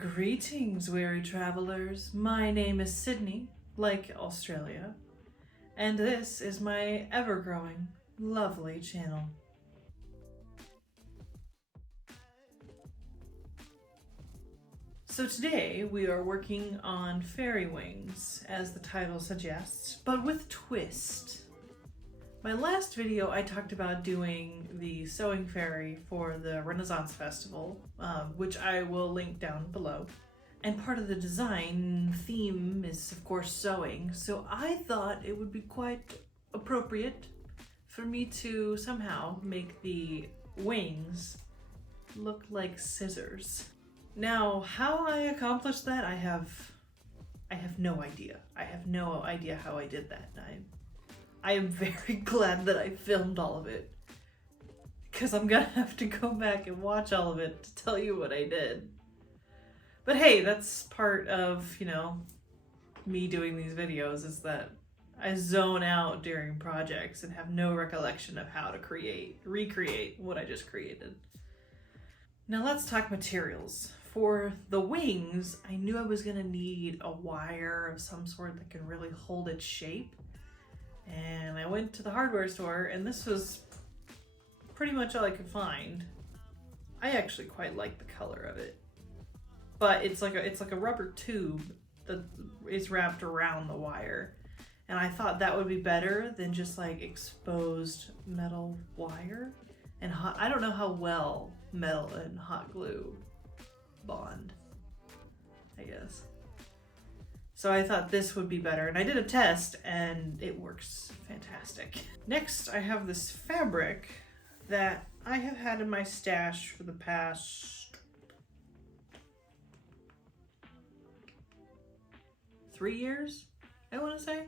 Greetings, weary travelers. My name is Sydney, like Australia, and this is my ever-growing, lovely channel. So today we are working on fairy wings, as the title suggests, but with twist. My last video I talked about doing the sewing fairy for the Renaissance Festival, which I will link down below. And part of the design theme is of course sewing, so I thought it would be quite appropriate for me to somehow make the wings look like scissors. Now, how I accomplished that, I have no idea. I have no idea how I did that. I am very glad that I filmed all of it, because I'm gonna have to go back and watch all of it to tell you what I did. But hey, that's part of, me doing these videos, is that I zone out during projects and have no recollection of how to recreate what I just created. Now let's talk materials. For the wings, I knew I was gonna need a wire of some sort that can really hold its shape. And I went to the hardware store, and this was pretty much all I could find. I actually quite like the color of it, but it's like a rubber tube that is wrapped around the wire, and I thought that would be better than just like exposed metal wire. And I don't know how well metal and hot glue bond, I guess. So I thought this would be better, and I did a test and it works fantastic. Next, I have this fabric that I have had in my stash for the past 3 years, I want to say.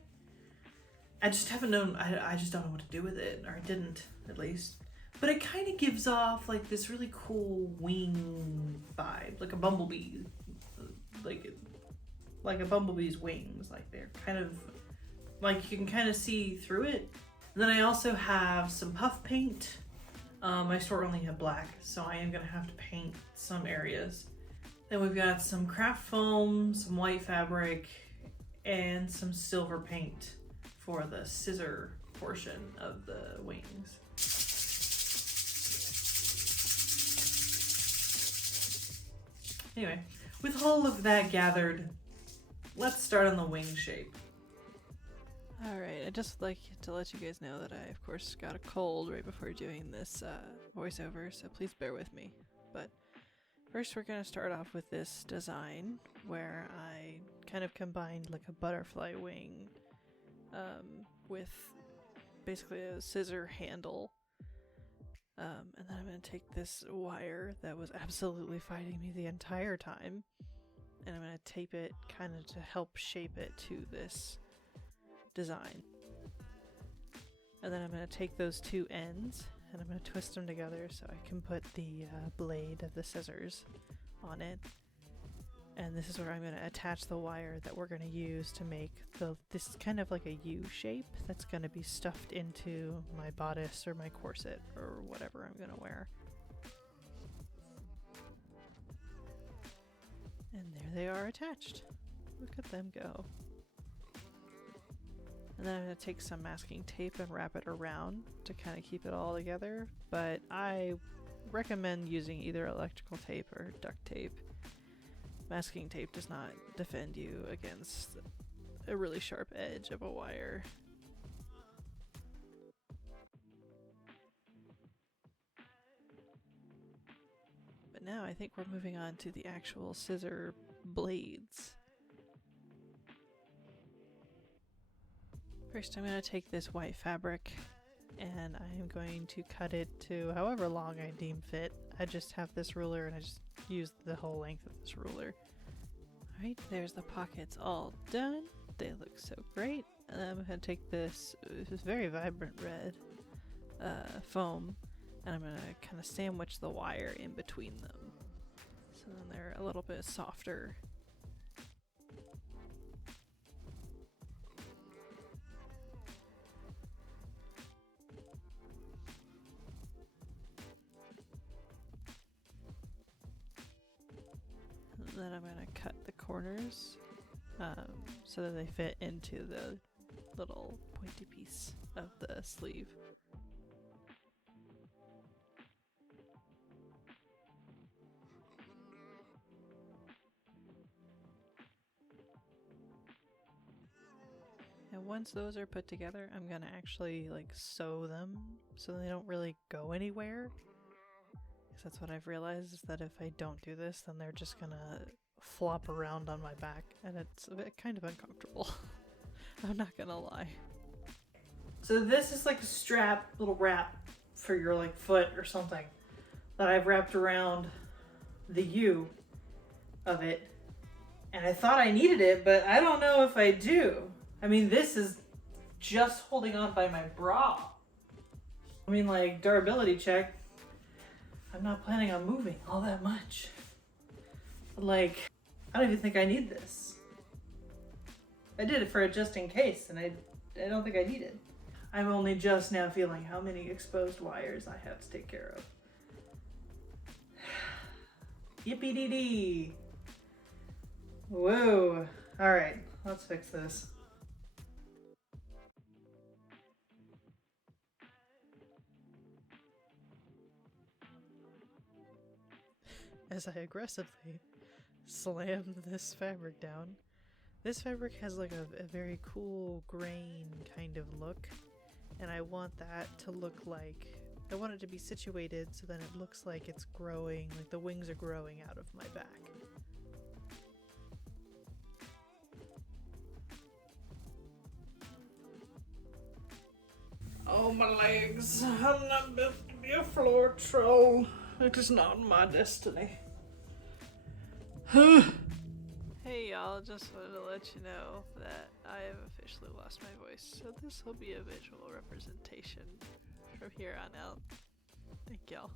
I just haven't known, I just don't know what to do with it, or I didn't, at least. But it kind of gives off like this really cool wing vibe, like a bumblebee, like a bumblebee's wings, like they're kind of, like you can kind of see through it. And then I also have some puff paint. My store only had black, so I am gonna have to paint some areas. Then we've got some craft foam, some white fabric, and some silver paint for the scissor portion of the wings. Anyway, with all of that gathered, let's start on the wing shape. Alright, I'd just like to let you guys know that I, of course, got a cold right before doing this voiceover, so please bear with me. But first we're going to start off with this design, where I kind of combined like a butterfly wing with basically a scissor handle. And then I'm going to take this wire that was absolutely fighting me the entire time, and I'm going to tape it kind of to help shape it to this design. And then I'm going to take those two ends and I'm going to twist them together so I can put the blade of the scissors on it. And this is where I'm going to attach the wire that we're going to use to make this is kind of like a U shape that's going to be stuffed into my bodice or my corset or whatever I'm going to wear. And there they are attached. Look at them go. And then I'm going to take some masking tape and wrap it around to kind of keep it all together, but I recommend using either electrical tape or duct tape. Masking tape does not defend you against a really sharp edge of a wire. But now I think we're moving on to the actual scissor blades. First I'm going to take this white fabric and I am going to cut it to however long I deem fit. I just have this ruler and I just use the whole length of this ruler. Alright, there's the pockets all done. They look so great. And then I'm going to take this very vibrant red foam, and I'm going to kind of sandwich the wire in between them, so then they're a little bit softer. Then I'm going corners so that they fit into the little pointy piece of the sleeve. And once those are put together, I'm gonna actually like sew them so they don't really go anywhere. Because that's what I've realized, is that if I don't do this, then they're just gonna flop around on my back, and it's a bit kind of uncomfortable. I'm not gonna lie. So this is like a strap, little wrap for your like foot or something that I've wrapped around the U of it. And I thought I needed it, but I don't know if I do. I mean, this is just holding on by my bra. I mean, like, durability check. I'm not planning on moving all that much. But like, I don't even think I need this. I did it for it just in case, and I don't think I need it. I'm only just now feeling how many exposed wires I have to take care of. Yippee-dee-dee. Whoa. All right, let's fix this. As I aggressively slam this fabric down, this fabric has like a very cool grain kind of look, and I want that to look like, I want it to be situated so that it looks like it's growing, like the wings are growing out of my back. Oh, my legs. I'm not built to be a floor troll. It is not my destiny. Hey y'all, just wanted to let you know that I have officially lost my voice, so this will be a visual representation from here on out. Thank y'all.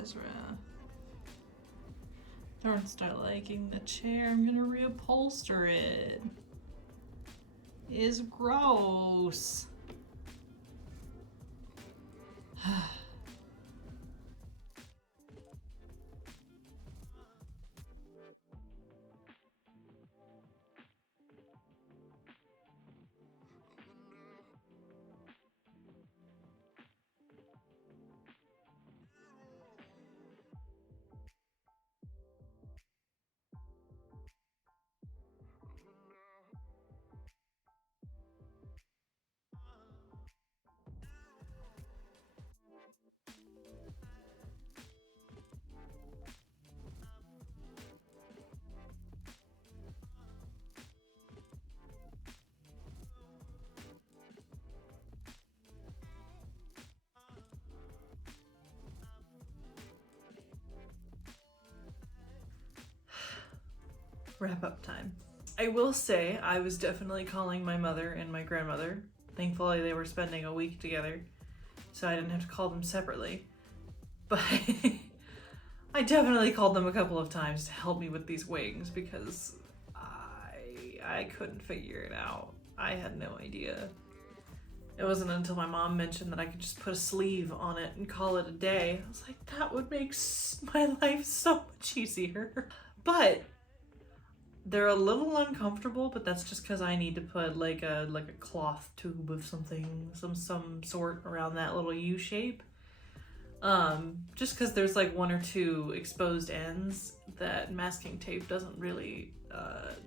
Ezra. Don't start liking the chair. I'm gonna reupholster it. It's gross. wrap up time. I will say I was definitely calling my mother and my grandmother. Thankfully they were spending a week together, so I didn't have to call them separately. But I definitely called them a couple of times to help me with these wings because I couldn't figure it out. I had no idea. It wasn't until my mom mentioned that I could just put a sleeve on it and call it a day. I was like, that would make my life so much easier. But they're a little uncomfortable, but that's just because I need to put like a cloth tube of something, some sort around that little U shape. Just because there's like one or two exposed ends that masking tape doesn't really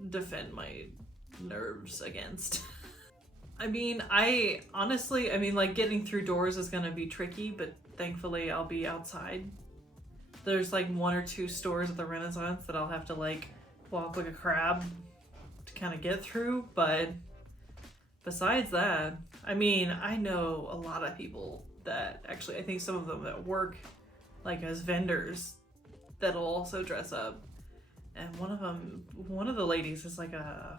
defend my nerves against. I mean, like getting through doors is gonna be tricky, but thankfully I'll be outside. There's like one or two stores at the Renaissance that I'll have to like walk like a crab to kind of get through, but besides that, I mean, I know a lot of people that actually, I think some of them that work like as vendors that'll also dress up. And one of the ladies is like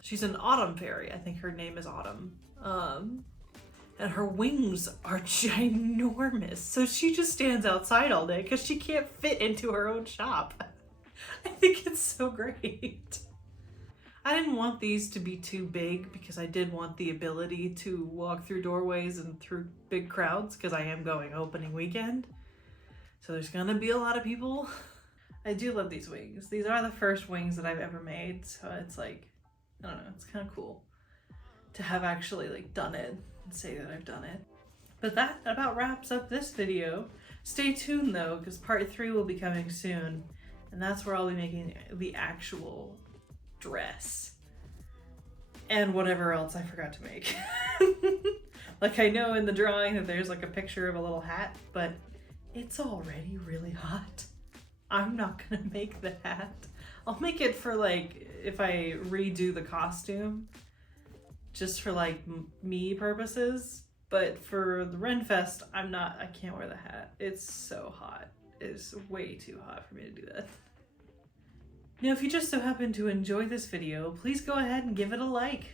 she's an autumn fairy. I think her name is Autumn. And her wings are ginormous. So she just stands outside all day because she can't fit into her own shop. I think it's so great. I didn't want these to be too big because I did want the ability to walk through doorways and through big crowds because I am going opening weekend. So there's gonna be a lot of people. I do love these wings. These are the first wings that I've ever made, so it's like, I don't know, it's kind of cool to have actually like done it and say that I've done it. But that about wraps up this video. Stay tuned though, because part 3 will be coming soon, and that's where I'll be making the actual dress and whatever else I forgot to make. Like I know in the drawing that there's like a picture of a little hat, but it's already really hot. I'm not gonna make the hat. I'll make it for like if I redo the costume just for like me purposes, but for the Renfest I can't wear the hat. It's so hot. It's way too hot for me to do that. Now if you just so happen to enjoy this video, please go ahead and give it a like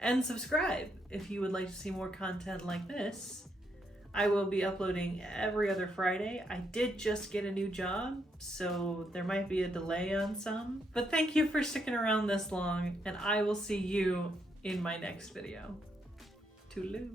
and subscribe if you would like to see more content like this. I will be uploading every other Friday. I did just get a new job, so there might be a delay on some. But thank you for sticking around this long, and I will see you in my next video. Toodaloo.